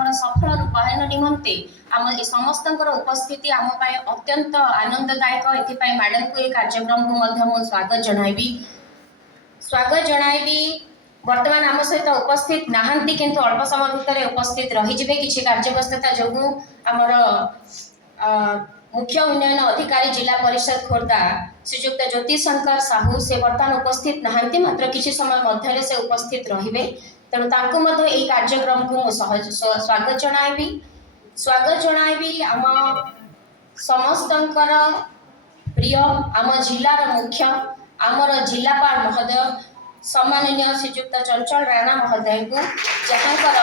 कार्यक्रम सफल रूपायन निमंते आम समस्त उपस्थिति आम अत्यंत आनंददायक ए मैडम को ये कार्यक्रम को स्वागत जनइबी वर्तमान आम सहित उपस्थित नहांती किंतु अल्प समय भितर उपस्थित रहीजे किसी कार्यव्यस्तता जो आमर मुख्य उन्नयन अधिकारी जिला परिषद खोर्धा श्रीजुक्त ज्योतिशंकर साहू से वर्तमान उपस्थित नहांती मात्र किसी समय मध्य से उपस्थित रहिबे तेणु तांको मध्य एई कार्यक्रम को स्वागत जणाइबी आम समस्तंकर प्रिय आम जिलार मुख्य आमर जिलापाल महोदय सम्माननीय श्रीजुक्त चंचल राणा महोदय को जहाँकर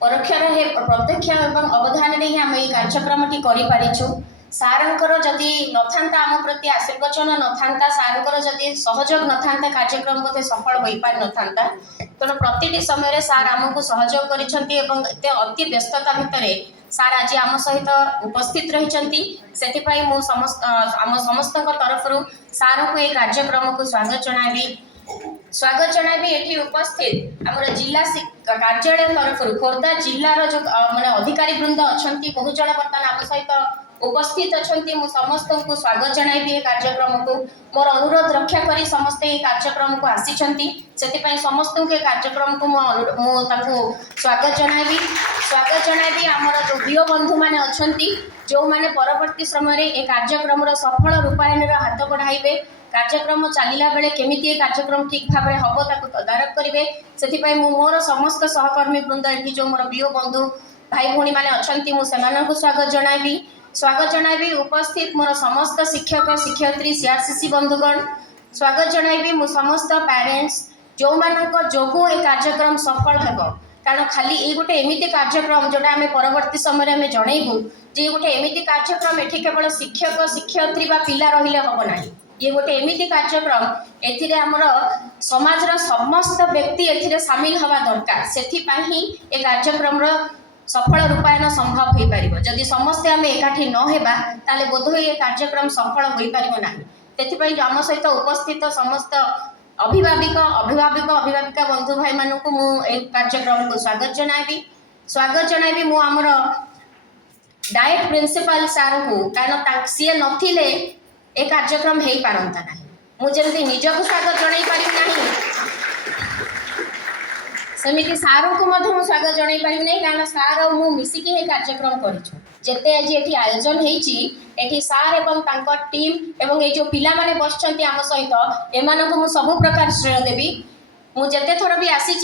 प्रत्यक्ष एवं अवधान नहीं आम ये कार्यक्रम टी करिपारिछु सारंकर जदि नथांता आम प्रति आशीर्वचन नथांता सारंकर जदि सहयोग नथांता कार्यक्रम बोधे सफल हो पार नथांता तेणु प्रतिटी समय सार आमको सहयोग करिसेंती एवं अति व्यस्तता भितर सार आज आम सहित उपस्थित रही से आम समस्त तरफ सार को ये कार्यक्रम को स्वागत जणाबी एठी उपस्थित आम जिला कार्यालय तरफ खोर्धा जिलार जो माने अधिकारी वृंद अच्छा बहुत जन बर्तमान आम सहित उपस्थित अच्छा समस्त को स्वागत जणाबी ये कार्यक्रम को मोर अनुरोध रक्षा करी समस्ते ये कार्यक्रम को आसी से समस्त के कार्यक्रम को स्वागत जणाबी आमर जो प्रिय बंधु मैंने अच्छा जो मैंने परवर्ती समय ये कार्यक्रम सफल रूपायन हाथ बढ़ाइबे कार्यक्रम चलला बेले केमिति कार्यक्रम ठीक भाव में हम ताको तदारख करेंगे से मोर समस्त सहकर्मी वृंद ये जो मोर प्रिय बंधु भाई भौणी मैंने अच्छा स्वागत जणाइबी उपस्थित मोर समस्त शिक्षक शिक्षयित्री सीआरसीसी बंधुगण स्वागत जणाइबी मो समस्त पेरेंट्स जो मानक जोगु ए कार्यक्रम सफल हेबो कारण खाली ये गोटे एमिति कार्यक्रम जोटा आम परवर्ती समय आम जनइबू जे गोटे एमिति कार्यक्रम एठी केवल शिक्षक शिक्षयित्री बा पिला रहिले हबो नाही ये गोटे एमिति कार्यक्रम एथिरे हमर समाजर समस्त व्यक्ति एथिरे शामिल हवा दरकार सेथिपाई ही ए कार्यक्रम सफल रूपायन संभव हो पार जदि समस्ते आम एकाठी न हेबा ताले बोधहुए ये कार्यक्रम सफल हो पार ना तेथिपाई आम सहित उपस्थित समस्त अभिभाविका बंधु भाई मानू मु कार्यक्रम को स्वागत जणाइबी मु आमर डायट प्रिंसिपल सार को कारण सी नथिले ए कार्यक्रम हो पारंता ना मुझे निजक स्वागत जन पारि सेमिति सार को स्वागत जन पारि नहीं कारण सार मु मिसिकी हे कार्यक्रम करते आज ये आयोजन होती सार एवं टीम एवं ये जो पिला माने बसचंती आम सहित एमानक सब प्रकार श्रेय देवी मुझे थर भी आसी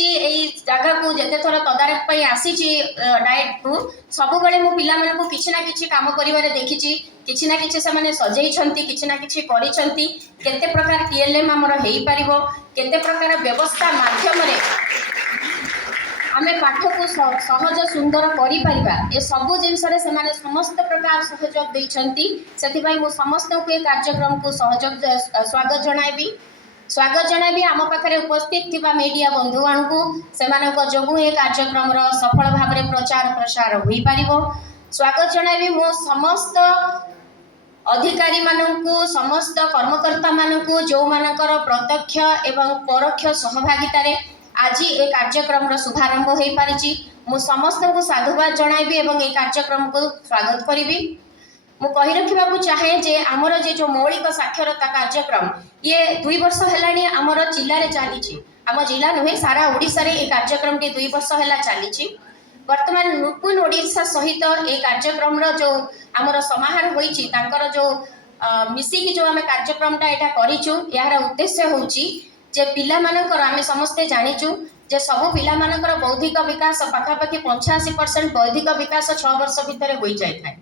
जगह को जिते थर तदारख आसी डायट को सब बेले मो पिला मानक किछि ना किछि काम करिवारे देखिछि किछि ना किछि से माने सजेइछंती किछि ना किछि करिछंती केते प्रकार टीएलएम हमर हेई परिबो केते प्रकार व्यवस्था माध्यम रे आमे पाठ को सहज सुंदर करि परिबा ए सब जिनस रे से माने समस्त प्रकार सहयोग दैछंती सेति मो समस्त को कार्यक्रम को सहयोग स्वागत जणाइबी आम पाखे उपस्थित थिबा मीडिया बंधुगण को सेमानक जोगु ए कार्यक्रम सफल भाव में प्रचार प्रसार हो पारिबो स्वागत जणाइबी मो समस्त अधिकारी मानकु समस्त कर्मकर्ता मानकु जो मानकर प्रत्यक्ष एवं परोक्ष सहभागिता रे आज ए कार्यक्रम शुभारंभ हो पारिछि मु समस्त को साधुवाद जणाइबी एवं ए कार्यक्रम को स्वागत करिबी मु कहि रखिबा को चाहे जे हमर जे जो मौलिक साक्षरता कार्यक्रम ये 2 वर्ष हेलानी हमर जिल्ला रे चलीछि आम जिला नुहे सारा ओडिसा रे ए कार्यक्रम के 2 वर्ष हेला चलीछि वर्तमान नुपुन ओडिसा सहित ए कार्यक्रम जो हमर समारोह होईछि तांकर जो मिसिकी जो आमे कार्यक्रमटा एटा करिछु यार उद्देश्य होउछि जे पिला मानकर आमे समस्ते जानिछु जे सब पिला मानकर बौद्धिक विकास पाखापाखि 85% बौद्धिक विकास 6 वर्ष भितर होई जाय थाए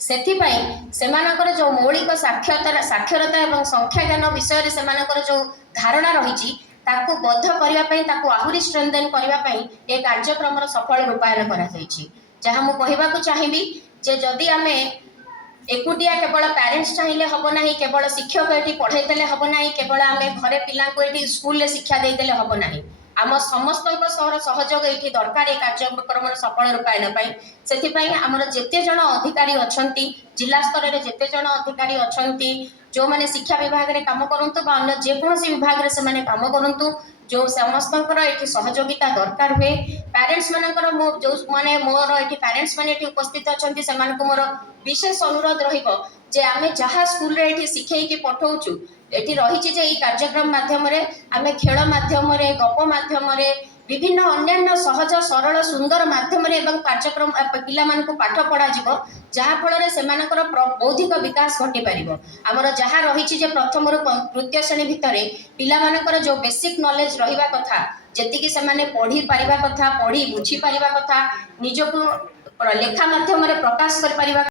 सेथिपाई सेमानकर जो मौलिक साक्षरता एवं संख्या ज्ञान विषय सेमानकर जो धारणा रही ताकू बद्ध करने ताकू आहुरी स्ट्रेंथेन करने ये कार्यक्रम सफल रूपायन करा जहाँ मु कहवाक चाहिए जे जदि आमे एकुटिया केवल पेरेंट्स चाहिए हम ना केवल शिक्षक ये पढ़ेदेले हम ना केवल आम घरे पिला को स्कूल शिक्षा देदेले हम ना आम समस्त सहयोग ये दरकार ये कार्यक्रम सफल रूपायन से आमर जिते जन अधिकारी अच्छा जिला स्तर में जिते जन अधिकारी अच्छा जो माने शिक्षा विभाग रे काम करंतु बा अन्य जेकोसी विभाग रे से माने काम करंतु जो समस्तकर एठी सहयोगिता दरकार हुए पेरेंट्स मानकर मो जो माने मोर एठी पेरेंट्स माने एठी उपस्थित अछंती सेमान को मोर विशेष अनुरोध रहिबो जे आमे जहा स्कूल रे एठी सिखै की पठौछु एठी रहिछि जे ई कार्यक्रम माध्यम रे आमे खेल माध्यम रे गप माध्यम रे विभिन्न अन्यान्य सहज सरल सुंदर माध्यम रे एवं कार्यक्रम पिला मान को पाठ पढ़ा जिवो जहा फल रे सेमानकर बौद्धिक विकास घटी पारिबो हमर जहा रहिछि जे प्रथम रु तृतीय श्रेणी भितरे पिला मानकर जो बेसिक नॉलेज रहिबा कथा जेतिकी सेमाने पढ़ी पारिबा कथा पढ़ी बुझी पारिबा कथा निजको लेखा माध्यम रे प्रकाश कर पारिबा